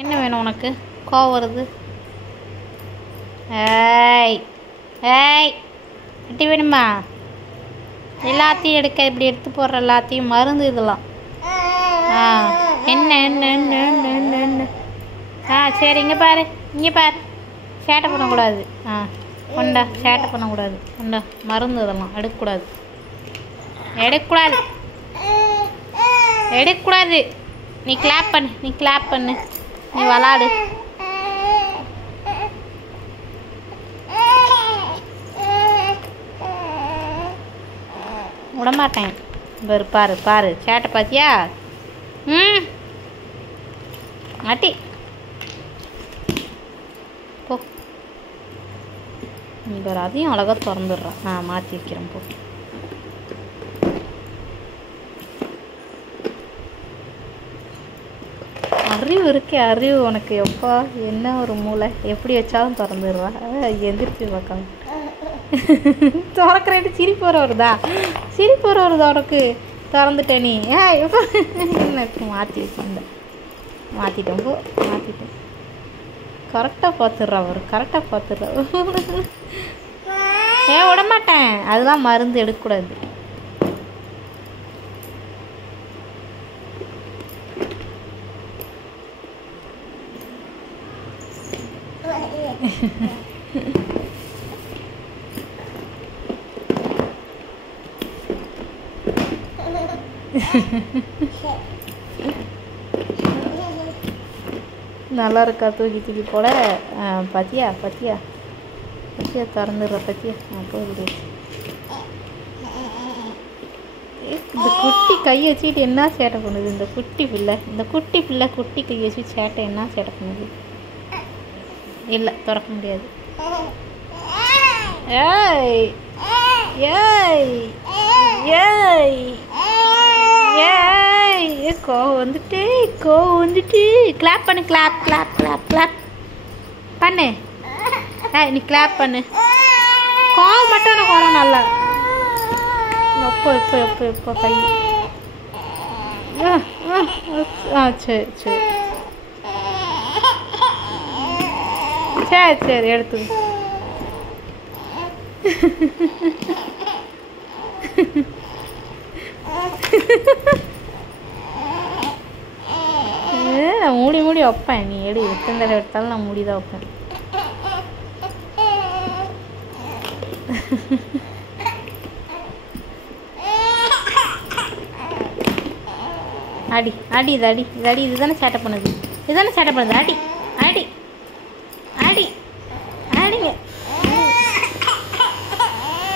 என்ன வேணும் உனக்கு? கோவம் வருது. ஏய் ஏய் கட்டி வேணுமா? எல்லாத்தையும் எடுக்க இப்படி எடுத்து போடுற எல்லாத்தையும் மருந்து இதெல்லாம். என்ன என்ன என்ன என்ன என்ன என்ன சரி இங்கே பாரு, இங்கே பாரு. சேட்டை பண்ணக்கூடாது. கொண்டா, சேட்டை பண்ணக்கூடாது. கொண்டா மருந்து இதெல்லாம் எடுக்கக்கூடாது, எடுக்கக்கூடாது, எடுக்கக்கூடாது. நீ கிளாப் பண்ணு, நீ கிளாப் பண்ணு, நீ விளாடு. விடமாட்டேன். பாரு பாரு சேட்டை பார்த்தியா? ஆட்டி போ. நீ பாரு, அதையும் அழகாக திறந்துடுறான். மாற்றி வைக்கிறேன் போ. அறிவு இருக்கே, அறிவு உனக்கு. எப்பா என்ன ஒரு மூளை, எப்படி வச்சாலும் திறந்துடுறா. எந்திரிச்சு பார்க்காம திறக்கிறேட்டு சிரிப்பு வருதா? சிரிப்பு வருதா உனக்கு? திறந்துட்டேன் நீ. எப்போ மாற்றி வச்சுருந்தேன், மாற்றிட்டேன் போ, மாற்றிட்டேன். கரெக்டாக பார்த்துடுறா, அவர் கரெக்டாக பார்த்துடுறா. விடமாட்டேன். அதெல்லாம் மருந்து எடுக்கக்கூடாது. நல்லா இருக்கா? தூக்கி தூக்கி போட. பத்தியா பத்தியா பத்தியா திறந்துடுற பத்தியா? போகுது. இந்த குட்டி கையை வச்சுக்கிட்டு என்ன சேட்டை பண்ணுது இந்த குட்டி பிள்ளை? இந்த குட்டி பிள்ளை குட்டி கையை வச்சு சேட்டை என்ன சேட்டை பண்ணுது? இல்லை, திறக்க முடியாது. ஏய் ஏய் ஏய் ஏய் கோவம் வந்துட்டு, கோவம் வந்துட்டு. கிளாப் பண்ணு, கிளாப் கிளாப் கிளாப் கிளாப் பண்ணு. நீ கிளாப் பண்ணு. கோவம் மட்டும் எனக்கு வரும் நல்லா. எப்போ எப்போ எப்போ எப்போ கை. சரி சரி சரி சரி எடுத்து. நான் மூடி மூடி வைப்பேன். நீ எடு, எத்தனை தடவை எடுத்தாலும் நான் மூடி தான் வைப்பேன். அடி அடி, இது அடி, இது அடி. இதுதானே சேட்டை பண்ணுது, இதுதானே சேட்டை பண்ணுது. அடி.